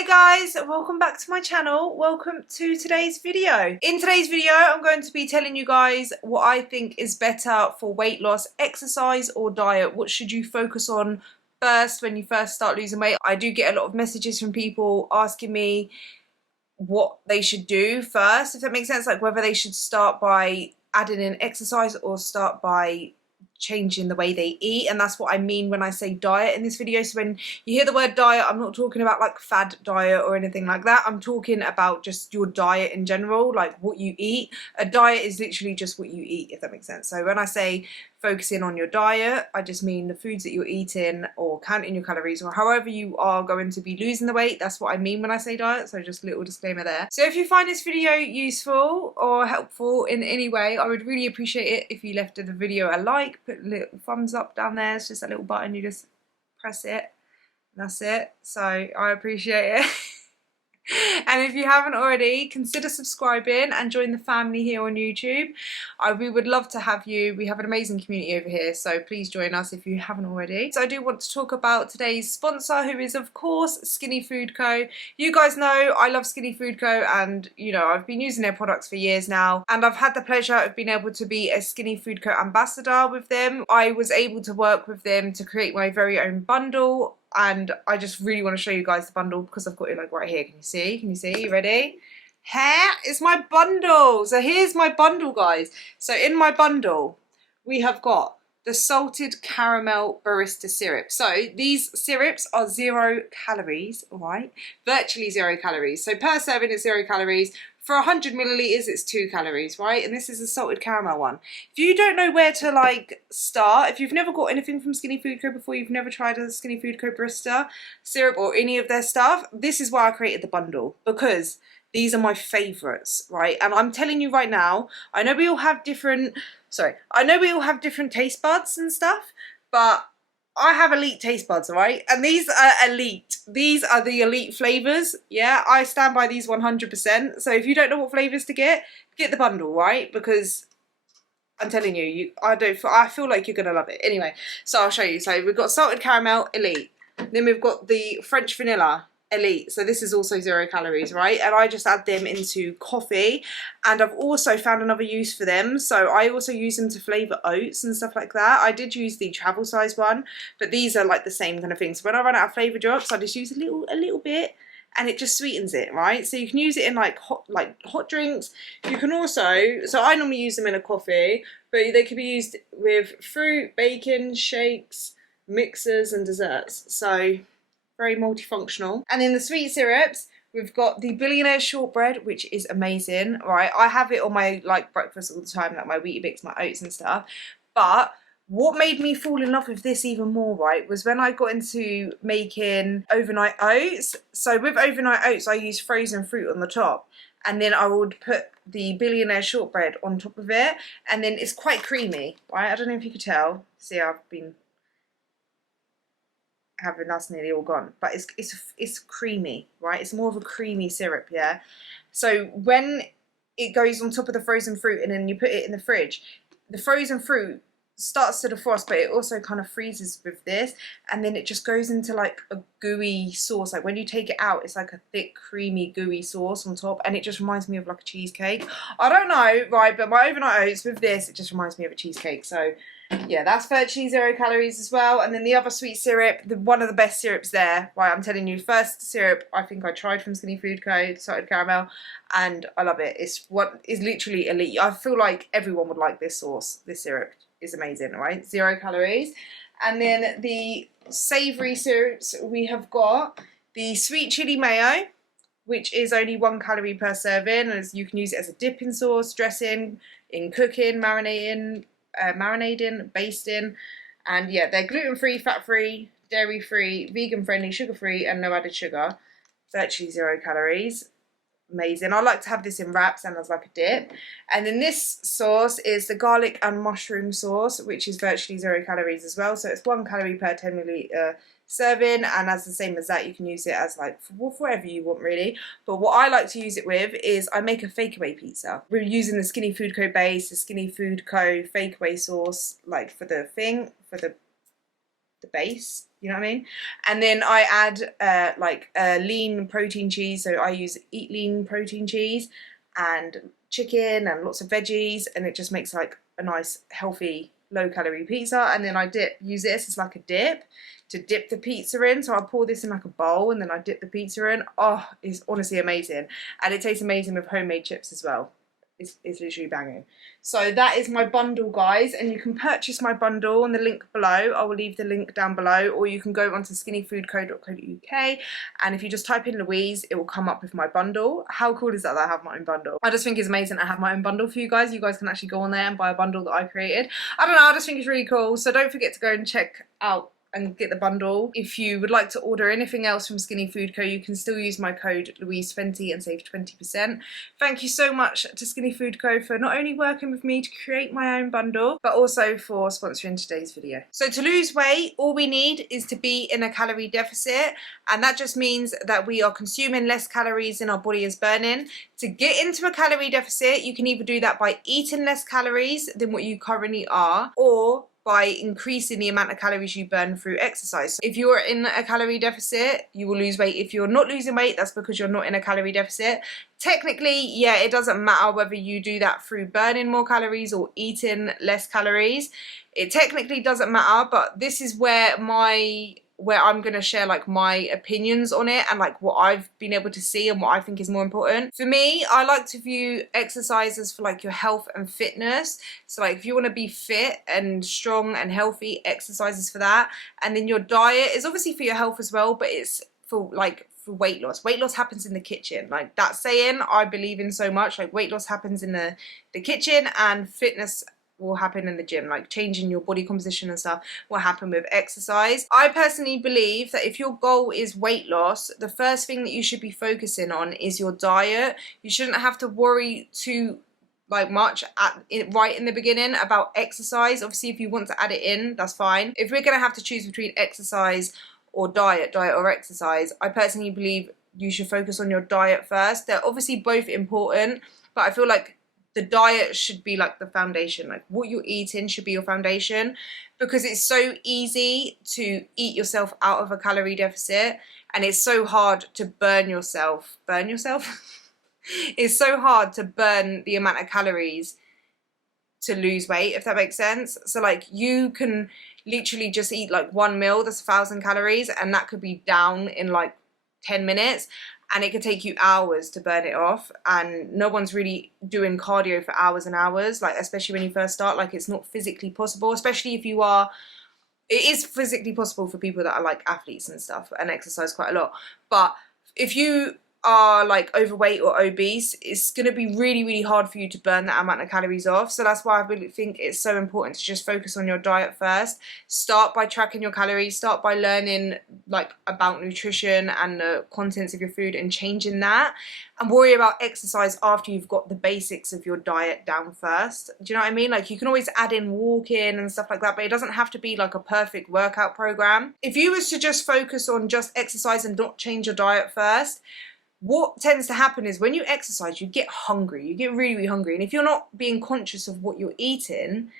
Hey guys, welcome back to my channel. Welcome to today's video. In today's video, I'm going to be telling you guys what I think is better for weight loss, exercise or diet. What should you focus on first when you first start losing weight? I do get a lot of messages from people asking me what they should do first, if that makes sense, like whether they should start by adding in exercise or start by changing the way they eat. And that's what I mean when I say diet in this video. So when you hear the word diet, I'm not talking about like fad diet or anything like that. I'm talking about just your diet in general, like what you eat. A diet is literally just what you eat, if that makes sense. So when I say focusing on your diet, I just mean the foods that you're eating or counting your calories or however you are going to be losing the weight. That's what I mean when I say diet. So just a little disclaimer there. So if you find this video useful or helpful in any way, I would really appreciate it if you left the video a like, put a little thumbs up down there. It's just a little button, you just press it and that's it. So I appreciate it. And if you haven't already, consider subscribing and join the family here on YouTube. We would love to have you. We have an amazing community over here, so please join us if you haven't already. So I do want to talk about today's sponsor, who is of course Skinny Food Co. You guys know I love Skinny Food Co, and you know I've been using their products for years now, and I've had the pleasure of being able to be a Skinny Food Co ambassador with them. I was able to work with them to create my very own bundle, and I just really want to show you guys the bundle because I've got it like right here. Can you see? Can you see? You ready? Here is my bundle. So here's my bundle, guys. So in my bundle, we have got the salted caramel barista syrup. So these syrups are 0 calories, all right? Virtually 0 calories. So per serving is 0 calories. For 100 milliliters, it's 2 calories, right? And this is a salted caramel one. If you don't know where to like start, if you've never got anything from Skinny Food Co before, you've never tried a Skinny Food Co barista syrup or any of their stuff, this is why I created the bundle, because these are my favorites, right? And I'm telling you right now, I know we all have different, taste buds and stuff, but I have elite taste buds, all right? And these are elite. These are the elite flavors. Yeah, I stand by these 100%. So if you don't know what flavors to get the bundle, right? Because I'm telling you, I feel like you're gonna love it. Anyway, so I'll show you. So we've got salted caramel, elite. Then we've got the French vanilla, elite. So this is also 0 calories, right? And I just add them into coffee, and I've also found another use for them. So I also use them to flavor oats and stuff like that. I did use the travel size one, but these are like the same kind of thing. So when I run out of flavor drops, I just use a little bit, and it just sweetens it, right? So you can use it in like hot drinks. You can also, so I normally use them in a coffee, but they can be used with fruit, bacon, shakes, mixers and desserts. So very multifunctional. And in the sweet syrups, we've got the Billionaire Shortbread, which is amazing, right? I have it on my like breakfast all the time, like my Weetabix, my oats and stuff. But what made me fall in love with this even more, right, was when I got into making overnight oats. So with overnight oats, I use frozen fruit on the top, and then I would put the Billionaire Shortbread on top of it, and then it's quite creamy, right? I don't know if you could tell. See, I've been having, that's nearly all gone, but it's creamy, right? It's more of a creamy syrup, yeah? So when it goes on top of the frozen fruit and then you put it in the fridge, the frozen fruit starts to defrost, but it also kind of freezes with this, and then it just goes into like a gooey sauce. Like when you take it out, it's like a thick, creamy, gooey sauce on top, and it just reminds me of like a cheesecake. I don't know, right, but my overnight oats with this, it just reminds me of a cheesecake. So yeah, that's virtually 0 calories as well. And then the other sweet syrup, one of the best syrups there, right, I'm telling you, first syrup I think I tried from Skinny Food Co, salted caramel, and I love it. It's what is literally elite. I feel like everyone would like this sauce. This syrup is amazing, right? 0 calories. And then the savoury syrups, we have got the sweet chili mayo, which is only 1 calorie per serving, as you can use it as a dipping sauce, dressing, in cooking, marinating, basting. And yeah, they're gluten-free, fat-free, dairy-free, vegan-friendly, sugar-free, and no added sugar. Virtually 0 calories. Amazing. I like to have this in wraps and as like a dip. And then this sauce is the garlic and mushroom sauce, which is virtually 0 calories as well. So it's 1 calorie per 10 milliliter serving, and as the same as that, you can use it as like for whatever you want really. But what I like to use it with is I make a fakeaway pizza. We're using the Skinny Food Co base, the Skinny Food Co fakeaway sauce, like for the thing, for the base. You know what I mean? And then I add like lean protein cheese. So I use Eat Lean protein cheese and chicken and lots of veggies, and it just makes like a nice healthy low calorie pizza. And then I use this as like a dip to dip the pizza in. So I pour this in like a bowl and then I dip the pizza in. Oh, it's honestly amazing. And it tastes amazing with homemade chips as well. It's literally banging. So that is my bundle, guys, and you can purchase my bundle on the link below. I will leave the link down below, or you can go onto skinnyfoodco.co.uk, and if you just type in Louise, it will come up with my bundle. How cool is that I have my own bundle? I just think it's amazing I have my own bundle for you guys. You guys can actually go on there and buy a bundle that I created. I don't know, I just think it's really cool. So don't forget to go and check out and get the bundle. If you would like to order anything else from Skinny Food Co, you can still use my code Louise20 and save 20%. Thank you so much to Skinny Food Co for not only working with me to create my own bundle, but also for sponsoring today's video. So to lose weight, all we need is to be in a calorie deficit, and that just means that we are consuming less calories than our body is burning. To get into a calorie deficit, you can either do that by eating less calories than what you currently are, or by increasing the amount of calories you burn through exercise. So if you're in a calorie deficit, you will lose weight. If you're not losing weight, that's because you're not in a calorie deficit. Technically, yeah, it doesn't matter whether you do that through burning more calories or eating less calories. It technically doesn't matter, but this is where I'm going to share like my opinions on it and like what I've been able to see and what I think is more important. For me, I like to view exercises for like your health and fitness. So like if you want to be fit and strong and healthy, exercises for that. And then your diet is obviously for your health as well, but it's for weight loss. Weight loss happens in the kitchen. Like that saying I believe in so much. Like weight loss happens in the kitchen, and fitness will happen in the gym. Like changing your body composition and stuff will happen with exercise. I personally believe that if your goal is weight loss, the first thing that you should be focusing on is your diet. You shouldn't have to worry too much right in the beginning about exercise. Obviously, if you want to add it in, that's fine. If we're going to have to choose between exercise or diet or exercise, I personally believe you should focus on your diet first. They're obviously both important, but I feel like the diet should be like the foundation. Like what you're eating should be your foundation, because it's so easy to eat yourself out of a calorie deficit, and it's so hard to burn yourself. It's so hard to burn the amount of calories to lose weight, if that makes sense. So like you can literally just eat like one meal that's 1,000 calories, and that could be down in like 10 minutes. And it could take you hours to burn it off, and no one's really doing cardio for hours and hours, like especially when you first start. Like it's not physically possible, especially if you are. It is physically possible for people that are like athletes and stuff and exercise quite a lot, but if you are like overweight or obese, it's going to be really, really hard for you to burn that amount of calories off. So that's why I really think it's so important to just focus on your diet first. Start by tracking your calories, start by learning like about nutrition and the contents of your food and changing that, and worry about exercise after you've got the basics of your diet down first. Do you know what I mean? Like you can always add in walking and stuff like that, but it doesn't have to be like a perfect workout program. If you was to just focus on just exercise and not change your diet first, what tends to happen is when you exercise, you get hungry. You get really, really hungry. And if you're not being conscious of what you're eating,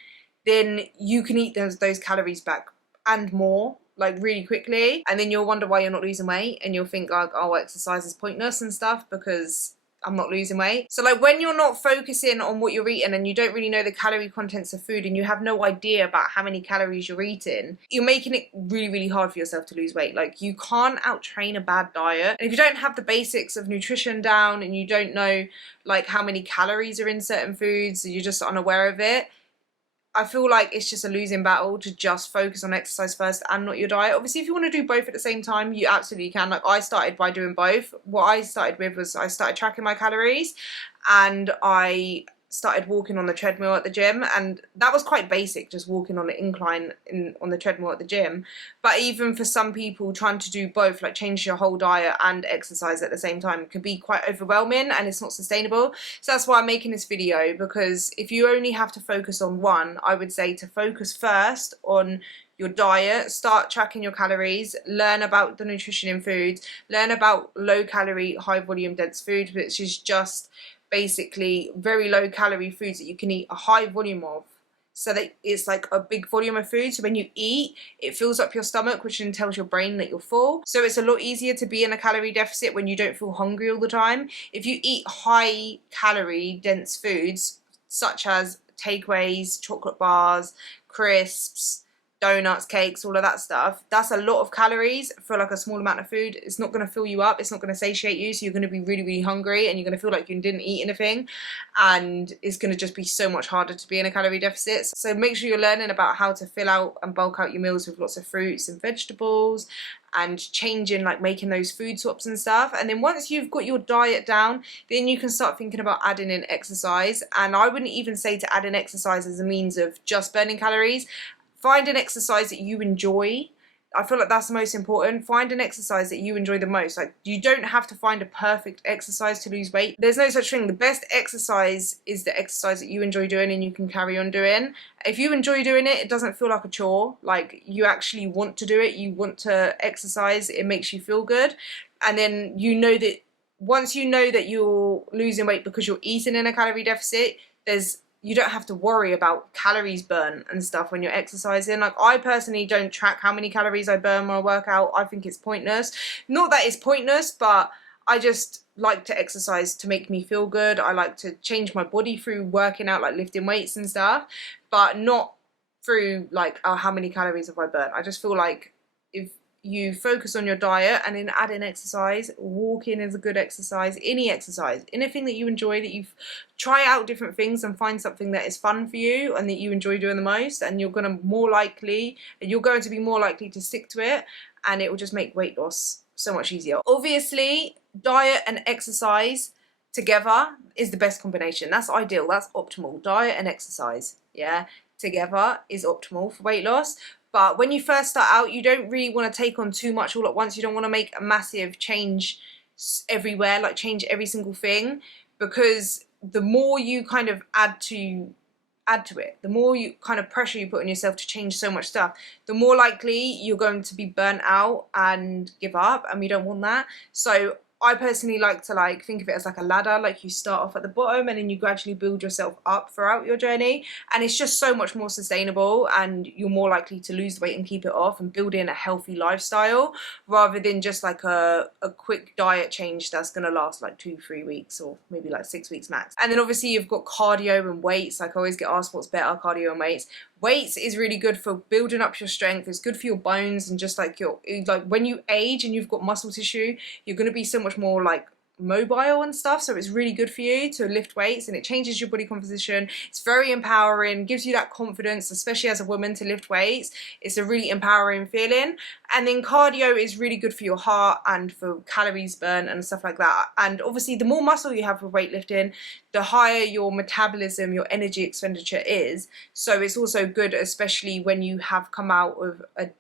then you can eat those calories back and more, like really quickly. And then you'll wonder why you're not losing weight. And you'll think like, oh, exercise is pointless and stuff because I'm not losing weight. So like when you're not focusing on what you're eating and you don't really know the calorie contents of food and you have no idea about how many calories you're eating, you're making it really, really hard for yourself to lose weight. Like you can't out-train a bad diet. And if you don't have the basics of nutrition down and you don't know like how many calories are in certain foods, you're just unaware of it, I feel like it's just a losing battle to just focus on exercise first and not your diet. Obviously, if you want to do both at the same time, you absolutely can. Like I started by doing both. What I started with was I started tracking my calories, and I started walking on the treadmill at the gym, and that was quite basic, just walking on the incline on the treadmill at the gym. But even for some people, trying to do both, like change your whole diet and exercise at the same time, can be quite overwhelming and it's not sustainable. So that's why I'm making this video, because if you only have to focus on one, I would say to focus first on your diet, start tracking your calories, learn about the nutrition in foods, learn about low calorie, high volume dense food, which is just basically very low calorie foods that you can eat a high volume of so that it's like a big volume of food. So when you eat, it fills up your stomach, which then tells your brain that you're full. So it's a lot easier to be in a calorie deficit when you don't feel hungry all the time. If you eat high calorie dense foods such as takeaways, chocolate bars, crisps, donuts, cakes, all of that stuff, that's a lot of calories for like a small amount of food. It's not going to fill you up, it's not going to satiate you, so you're going to be really, really hungry and you're going to feel like you didn't eat anything, and it's going to just be so much harder to be in a calorie deficit. So make sure you're learning about how to fill out and bulk out your meals with lots of fruits and vegetables, and changing, like making those food swaps and stuff. And then once you've got your diet down, then you can start thinking about adding in exercise. And I wouldn't even say to add in exercise as a means of just burning calories. Find an exercise that you enjoy. I feel like that's the most important. Find an exercise that you enjoy the most. Like, you don't have to find a perfect exercise to lose weight. There's no such thing. The best exercise is the exercise that you enjoy doing and you can carry on doing. If you enjoy doing it, it doesn't feel like a chore. Like, you actually want to do it. You want to exercise. It makes you feel good. And then you know that once you know that you're losing weight because you're eating in a calorie deficit, you don't have to worry about calories burnt and stuff when you're exercising. Like, I personally don't track how many calories I burn when I work out. I think it's pointless. Not that it's pointless, but I just like to exercise to make me feel good. I like to change my body through working out, like lifting weights and stuff, but not through like, oh, how many calories have I burnt? I just feel like if you focus on your diet and then add in exercise, walking is a good exercise, anything that you enjoy, that you've try out different things and find something that is fun for you and that you enjoy doing the most, and you're going to be more likely to stick to it, and it will just make weight loss so much easier. Obviously, diet and exercise together is the best combination. That's ideal, that's optimal. Diet and exercise, yeah, together is optimal for weight loss. But when you first start out, you don't really want to take on too much all at once. You don't want to make a massive change everywhere, like change every single thing, because the more you kind of add to it, the more you kind of pressure you put on yourself to change so much stuff, the more likely you're going to be burnt out and give up, and we don't want that. So I personally like to think of it as like a ladder. Like, you start off at the bottom and then you gradually build yourself up throughout your journey, and it's just so much more sustainable, and you're more likely to lose weight and keep it off and build in a healthy lifestyle, rather than just like a quick diet change that's going to last like 2-3 weeks or maybe like 6 weeks max. And then obviously you've got cardio and weights. Like, I always get asked what's better, cardio and weights. Weights is really good for building up your strength. It's good for your bones, and just like when you age and you've got muscle tissue, you're going to be so much more like mobile and stuff, so it's really good for you to lift weights, and it changes your body composition. It's very empowering, gives you that confidence, especially as a woman, to lift weights. It's a really empowering feeling. And then cardio is really good for your heart and for calories burnt and stuff like that. And obviously the more muscle you have with weightlifting, the higher your metabolism, your energy expenditure is. So it's also good, especially when you have come out of a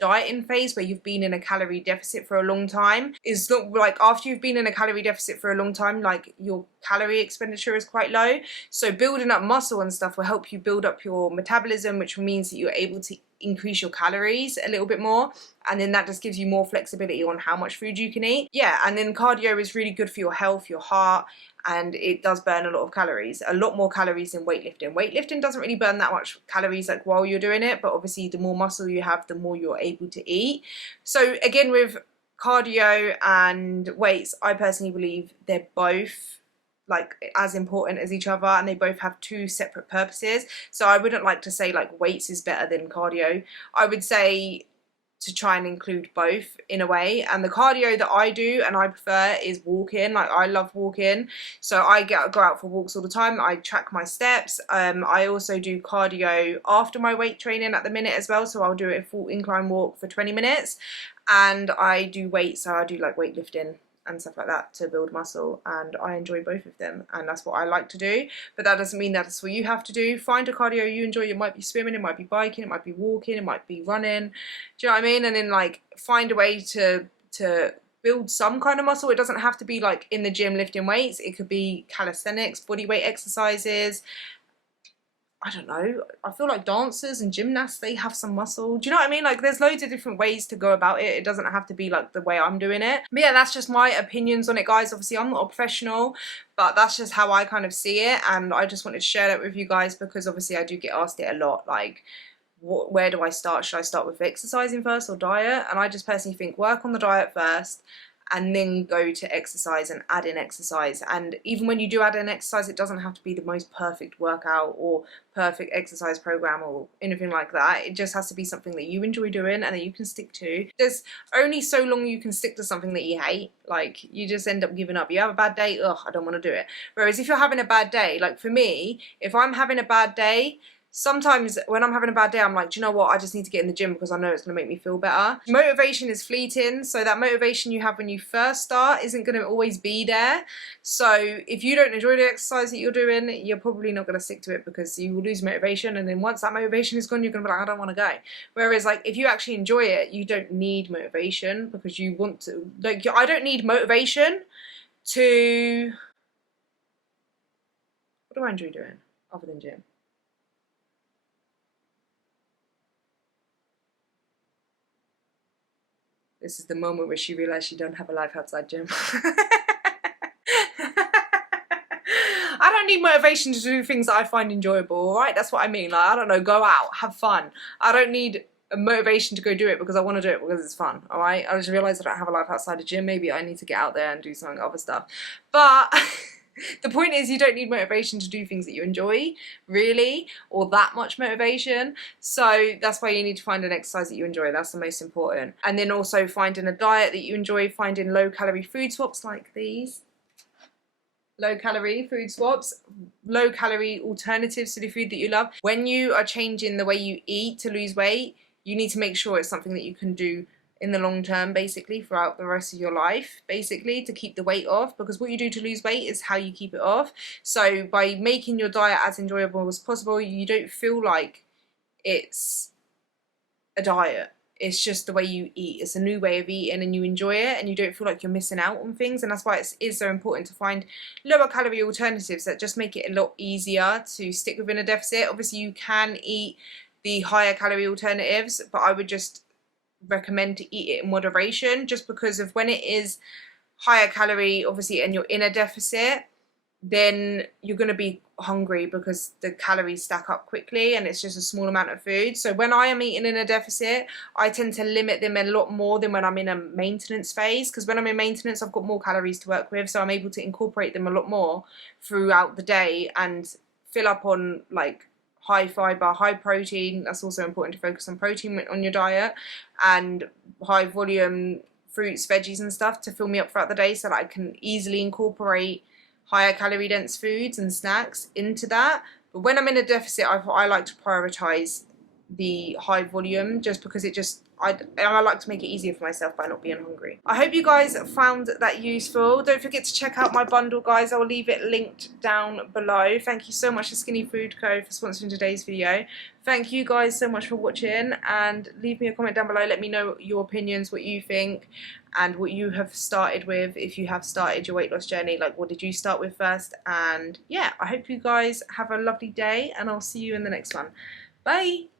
dieting phase where you've been in a calorie deficit for a long time. It's not like after you've been in a calorie deficit for a long time, like, your calorie expenditure is quite low. So building up muscle and stuff will help you build up your metabolism, which means that you're able to increase your calories a little bit more, and then that just gives you more flexibility on how much food you can eat. Yeah, and then cardio is really good for your health, your heart, and it does burn a lot of calories, a lot more calories than weightlifting. Weightlifting doesn't really burn that much calories like while you're doing it, but obviously the more muscle you have, the more you're able to eat. So again, with cardio and weights, I personally believe they're both like as important as each other, and they both have two separate purposes. So I wouldn't like to say like weights is better than cardio. I would say to try and include both in a way. And the cardio that I do and I prefer is walking. Like, I love walking, so I go out for walks all the time. I track my steps. I also do cardio after my weight training at the minute as well, so I'll do a full incline walk for 20 minutes, and I do weights, so I do like weightlifting and stuff like that to build muscle, and I enjoy both of them, and that's what I like to do. But that doesn't mean that's what you have to do. Find a cardio you enjoy. It might be swimming, it might be biking, it might be walking, it might be running. Do you know what I mean? And then like find a way to build some kind of muscle. It doesn't have to be like in the gym lifting weights. It could be calisthenics, body weight exercises. I don't know, I feel like dancers and gymnasts, they have some muscle. Do you know what I mean? Like, there's loads of different ways to go about it. It doesn't have to be like the way I'm doing it. But yeah, that's just my opinions on it, guys. Obviously, I'm not a professional, but that's just how I kind of see it. And I just wanted to share that with you guys because obviously I do get asked it a lot. Like, where do I start? Should I start with exercising first or diet? And I just personally think work on the diet first and then go to exercise and add in exercise. And even when you do add in exercise, it doesn't have to be the most perfect workout or perfect exercise program or anything like that. It just has to be something that you enjoy doing and that you can stick to. There's only so long you can stick to something that you hate. Like, you just end up giving up. You have a bad day, ugh, I don't want to do it. Whereas if you're having a bad day, like for me, if I'm having a bad day, sometimes when I'm having a bad day, I'm like, do you know what? I just need to get in the gym because I know it's going to make me feel better. Motivation is fleeting, so that motivation you have when you first start isn't going to always be there. So if you don't enjoy the exercise that you're doing, you're probably not going to stick to it because you will lose motivation. And then once that motivation is gone, you're going to be like, I don't want to go. Whereas like if you actually enjoy it, you don't need motivation because you want to. Like, I don't need motivation to... What do I enjoy doing other than gym? This is the moment where she realised she don't have a life outside gym. I don't need motivation to do things that I find enjoyable, alright? That's what I mean. Like, I don't know, go out, have fun. I don't need a motivation to go do it because I want to do it because it's fun, alright? I just realised I don't have a life outside the gym. Maybe I need to get out there and do some other stuff. But... the point is, you don't need motivation to do things that you enjoy, really, or that much motivation. So that's why you need to find an exercise that you enjoy. That's the most important. And then also finding a diet that you enjoy, finding low-calorie food swaps like these. Low-calorie food swaps, low-calorie alternatives to the food that you love. When you are changing the way you eat to lose weight, you need to make sure it's something that you can do in the long term, basically, throughout the rest of your life, basically, to keep the weight off, because what you do to lose weight is how you keep it off. So by making your diet as enjoyable as possible, you don't feel like it's a diet. It's just the way you eat. It's a new way of eating and you enjoy it and you don't feel like you're missing out on things. And that's why it is so important to find lower calorie alternatives that just make it a lot easier to stick within a deficit. Obviously, you can eat the higher calorie alternatives, but I would just recommend to eat it in moderation, just because of when it is higher calorie, obviously, and you're in a deficit, then you're going to be hungry because the calories stack up quickly and it's just a small amount of food. So when I am eating in a deficit, I tend to limit them a lot more than when I'm in a maintenance phase, because when I'm in maintenance, I've got more calories to work with, so I'm able to incorporate them a lot more throughout the day and fill up on like high fiber, high protein. That's also important to focus on protein on your diet, and high volume fruits, veggies and stuff to fill me up throughout the day so that I can easily incorporate higher calorie dense foods and snacks into that. But when I'm in a deficit, I like to prioritize the high volume, just because it just I like to make it easier for myself by not being hungry. I hope you guys found that useful. Don't forget to check out my bundle, guys. I'll leave it linked down below. Thank you so much to Skinny Food Co for sponsoring today's video. Thank you guys so much for watching, and leave me a comment down below. Let me know your opinions, what you think, and what you have started with, if you have started your weight loss journey. Like, what did you start with first? And yeah, I hope you guys have a lovely day, and I'll see you in the next one. Bye!